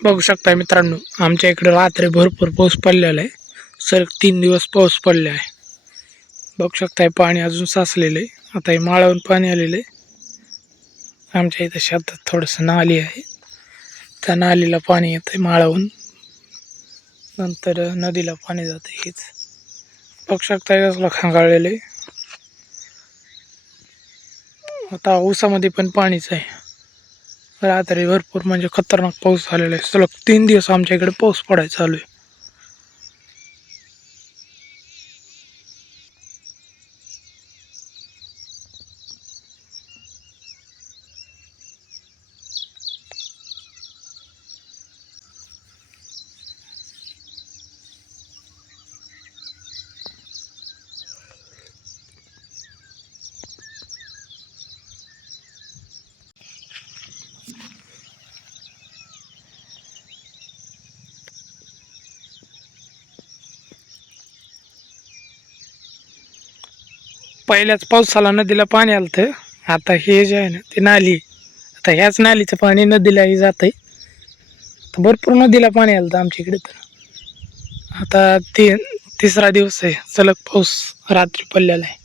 बघू शकता मित्रांनो, आमच्या इकडे रात्री भरपूर पाऊस पडलेला आहे. सलग 3 दिवस पाऊस पडले आहे. बघू शकताय पाणी अजून साचलेलं आहे. आता हे माळावरून पाणी आलेलं आहे. आमच्या इथं शेतात थोडंसं नाली आहे, त्या नालीला पाणी येतं माळावून, नंतर नदीला पाणी जातं. हेच बघू शकताय कसलं खांगाळलेलं आहे. आता ऊसामध्ये पण पाणीच आहे. रात्री भरपूर म्हणजे खतरनाक पाऊस झालेला आहे. सलग 3 दिवस आमच्या इकडे पाऊस पडायला चालू आहे. पहिल्याच पावसाला नदीला पाणी आलं. आता हे जे आहे ना ते नाली, आता ह्याच नालीचं पाणी नदीलाही जात आहे. भरपूर नदीला पाणी आलं आमच्या इकडे. तर आता तिसरा दिवस आहे सलग पाऊस रात्री पडलेला आहे.